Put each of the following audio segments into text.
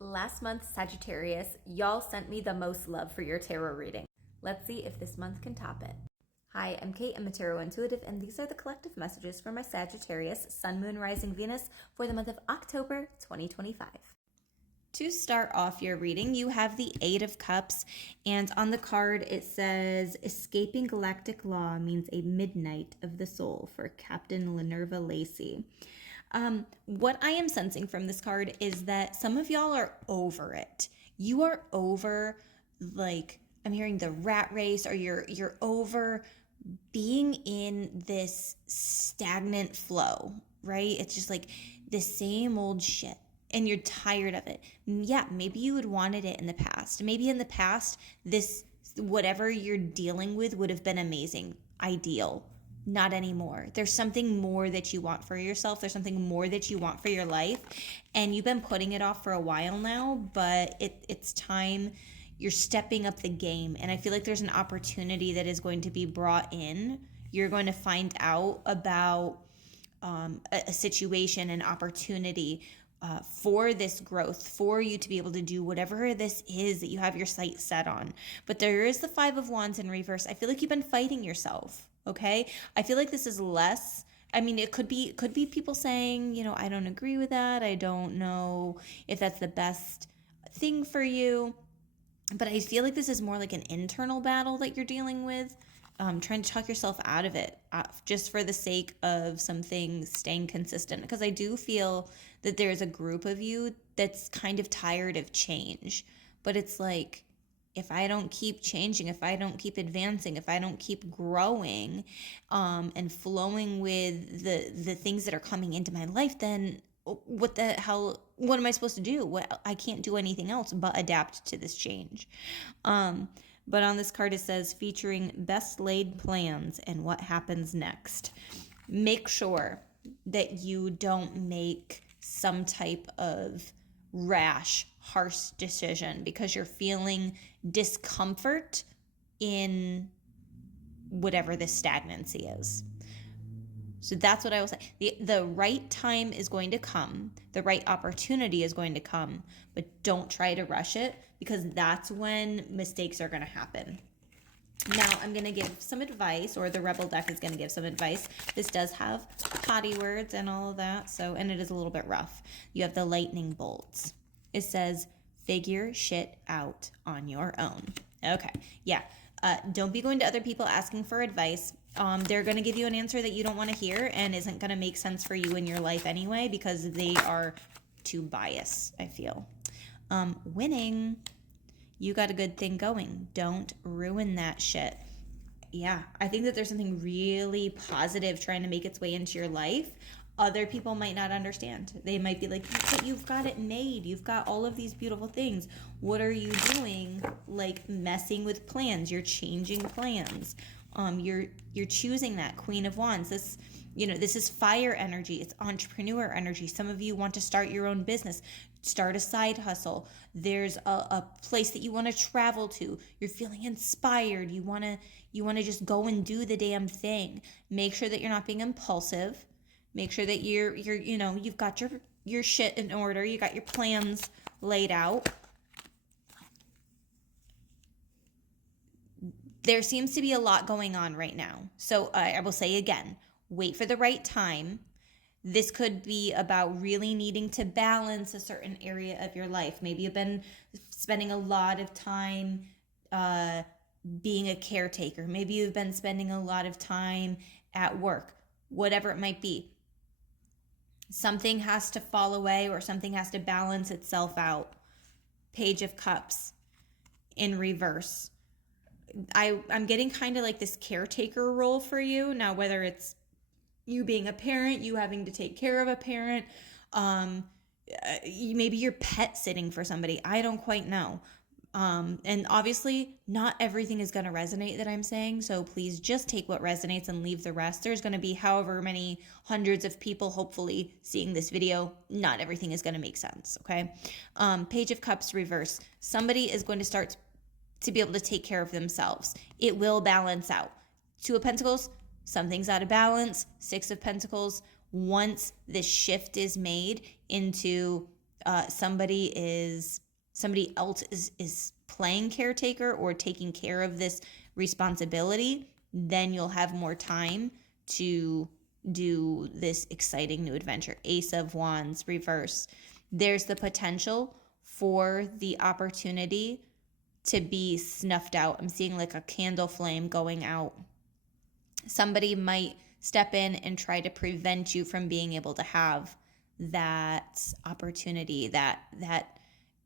Last month, Sagittarius, y'all sent me the most love for your tarot reading. Let's see if this month can top it. Hi, I'm Kate. I'm a tarot intuitive, and these are the collective messages for my Sagittarius, Sun, Moon, Rising, Venus for the month of October 2025. To start off your reading, you have the Eight of Cups, and on the card it says, escaping galactic law means a midnight of the soul for Captain Minerva Lacey. What I am sensing from this card is that some of y'all are over it. You are over, like, I'm hearing the rat race, or you're over being in this stagnant flow, right? It's just like the same old shit and you're tired of it. Yeah, maybe you had wanted it in the past. Maybe in the past, this, whatever you're dealing with would have been amazing, ideal. Not anymore. There's something more that you want for yourself. There's something more that you want for your life. And you've been putting it off for a while now, but it's time. You're stepping up the game. And I feel like there's an opportunity that is going to be brought in. You're going to find out about a situation, an opportunity for this growth, for you to be able to do whatever this is that you have your sight set on. But there is the Five of Wands in reverse. I feel like you've been fighting yourself. Okay. I feel like this is less, I mean, it could be people saying, you know, I don't agree with that. I don't know if that's the best thing for you. But I feel like this is more like an internal battle that you're dealing with, trying to talk yourself out of it, just for the sake of something staying consistent. Because I do feel that there's a group of you that's kind of tired of change. But it's like, if I don't keep changing, if I don't keep advancing, if I don't keep growing and flowing with the things that are coming into my life, then what the hell, what am I supposed to do? I can't do anything else but adapt to this change. But on this card it says, featuring best laid plans and what happens next. Make sure that you don't make some type of rash, harsh decision because you're feeling discomfort in whatever this stagnancy is. So that's what I will say. The right time is going to come. The right opportunity is going to come. But don't try to rush it because that's when mistakes are going to happen. Now I'm going to give some advice, or the Rebel deck is going to give some advice. This does have potty words and all of that, and it is a little bit rough. You have the lightning bolts. It says, figure shit out on your own. Okay, yeah. Don't be going to other people asking for advice. They're going to give you an answer that you don't want to hear and isn't going to make sense for you in your life anyway because they are too biased, I feel. Winning. You got a good thing going. Don't ruin that shit. Yeah, I think that there's something really positive trying to make its way into your life. Other people might not understand. They might be like, but you've got it made. You've got all of these beautiful things. What are you doing? Like messing with plans. You're changing plans. You're choosing that Queen of Wands. This is fire energy. It's entrepreneur energy. Some of you want to start your own business, start a side hustle. There's a place that you want to travel to. You're feeling inspired. You want to just go and do the damn thing. Make sure that you're not being impulsive. Make sure that you've got your shit in order. You got your plans laid out. There seems to be a lot going on right now. So I will say again, wait for the right time. This could be about really needing to balance a certain area of your life. Maybe you've been spending a lot of time being a caretaker. Maybe you've been spending a lot of time at work, whatever it might be. Something has to fall away or something has to balance itself out. Page of Cups in reverse. I'm getting kind of like this caretaker role for you. Now, whether it's you being a parent, you having to take care of a parent, maybe you're pet sitting for somebody. I don't quite know. And obviously not everything is going to resonate that I'm saying. So please just take what resonates and leave the rest. There's going to be however many hundreds of people hopefully seeing this video. Not everything is going to make sense. Okay. Page of Cups reverse. Somebody is going to start to be able to take care of themselves. It will balance out. Two of Pentacles, something's out of balance. Six of Pentacles, once this shift is made into somebody else is playing caretaker or taking care of this responsibility, then you'll have more time to do this exciting new adventure. Ace of Wands, reverse. There's the potential for the opportunity to be snuffed out. I'm seeing like a candle flame going out. Somebody might step in and try to prevent you from being able to have that opportunity, that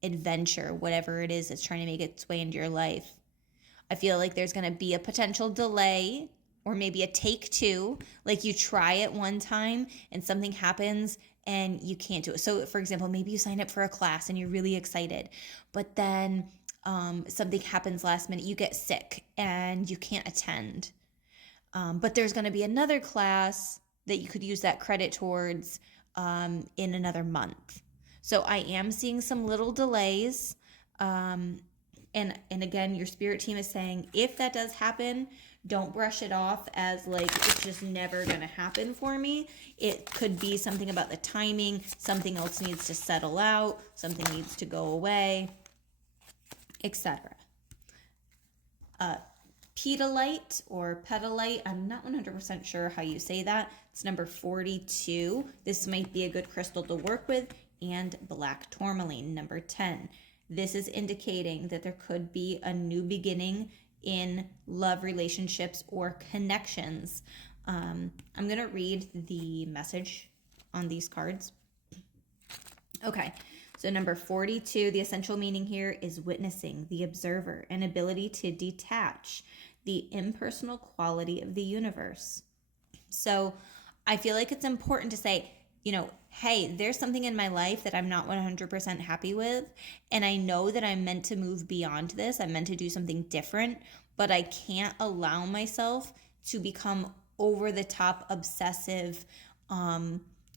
adventure, whatever it is that's trying to make its way into your life. I feel like there's going to be a potential delay or maybe a take two. Like you try it one time and something happens and you can't do it. So for example, maybe you sign up for a class and you're really excited, but then something happens last minute, you get sick and you can't attend. But there's going to be another class that you could use that credit towards in another month. So I am seeing some little delays. And again, your spirit team is saying, if that does happen, don't brush it off as like, it's just never going to happen for me. It could be something about the timing. Something else needs to settle out. Something needs to go away, etc. Pedalite or petalite, I'm not 100% sure how you say that. It's number 42. This might be a good crystal to work with. And black tourmaline, number 10. This is indicating that there could be a new beginning in love relationships or connections. I'm going to read the message on these cards. Okay, so number 42, the essential meaning here is witnessing, the observer, an ability to detach, the impersonal quality of the universe. So I feel like it's important to say, hey, there's something in my life that I'm not 100% happy with, and I know that I'm meant to move beyond this. I'm meant to do something different, but I can't allow myself to become over the top obsessive.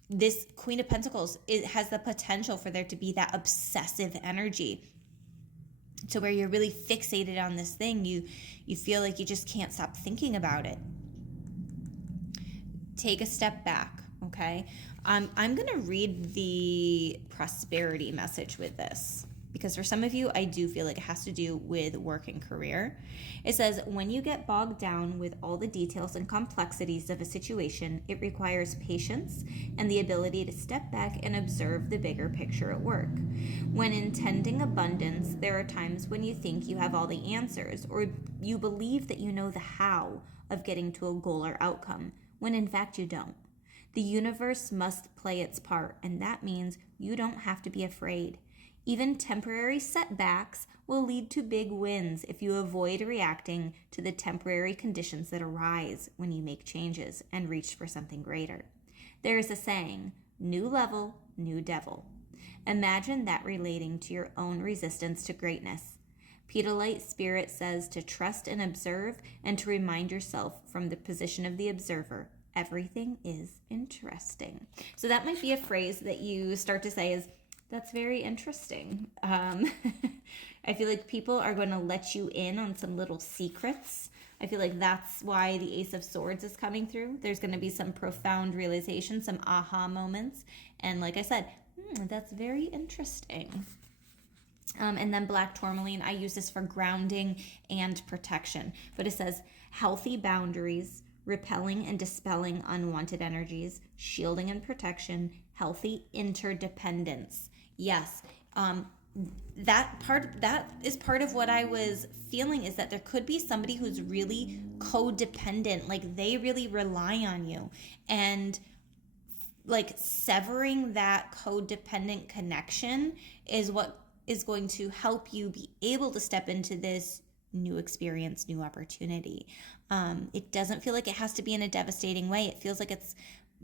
This Queen of Pentacles, it has the potential for there to be that obsessive energy to where you're really fixated on this thing. You feel like you just can't stop thinking about it. Take a step back, okay? I'm going to read the prosperity message with this because for some of you, I do feel like it has to do with work and career. It says, when you get bogged down with all the details and complexities of a situation, it requires patience and the ability to step back and observe the bigger picture at work. When intending abundance, there are times when you think you have all the answers or you believe that you know the how of getting to a goal or outcome, when in fact you don't. The universe must play its part, and that means you don't have to be afraid. Even temporary setbacks will lead to big wins if you avoid reacting to the temporary conditions that arise when you make changes and reach for something greater. There is a saying, new level, new devil. Imagine that relating to your own resistance to greatness. Pedalite spirit says to trust and observe and to remind yourself from the position of the observer. Everything is interesting. So that might be a phrase that you start to say is, that's very interesting. I feel like people are going to let you in on some little secrets. I feel like that's why the Ace of Swords is coming through. There's going to be some profound realization, some aha moments. And like I said, that's very interesting. And then black tourmaline, I use this for grounding and protection. But it says healthy boundaries, repelling and dispelling unwanted energies, shielding and protection, healthy interdependence. Yes, that is part of what I was feeling, is that there could be somebody who's really codependent, like they really rely on you, and like severing that codependent connection is what is going to help you be able to step into this new experience, new opportunity. It doesn't feel like it has to be in a devastating way. It feels like it's,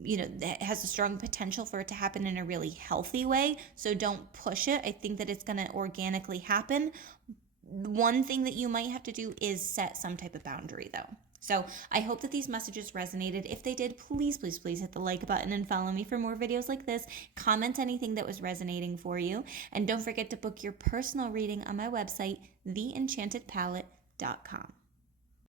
it has a strong potential for it to happen in a really healthy way. So don't push it. I think that it's going to organically happen. One thing that you might have to do is set some type of boundary though. So I hope that these messages resonated. If they did, please, please, please hit the like button and follow me for more videos like this. Comment anything that was resonating for you. And don't forget to book your personal reading on my website, theenchantedpalette.com.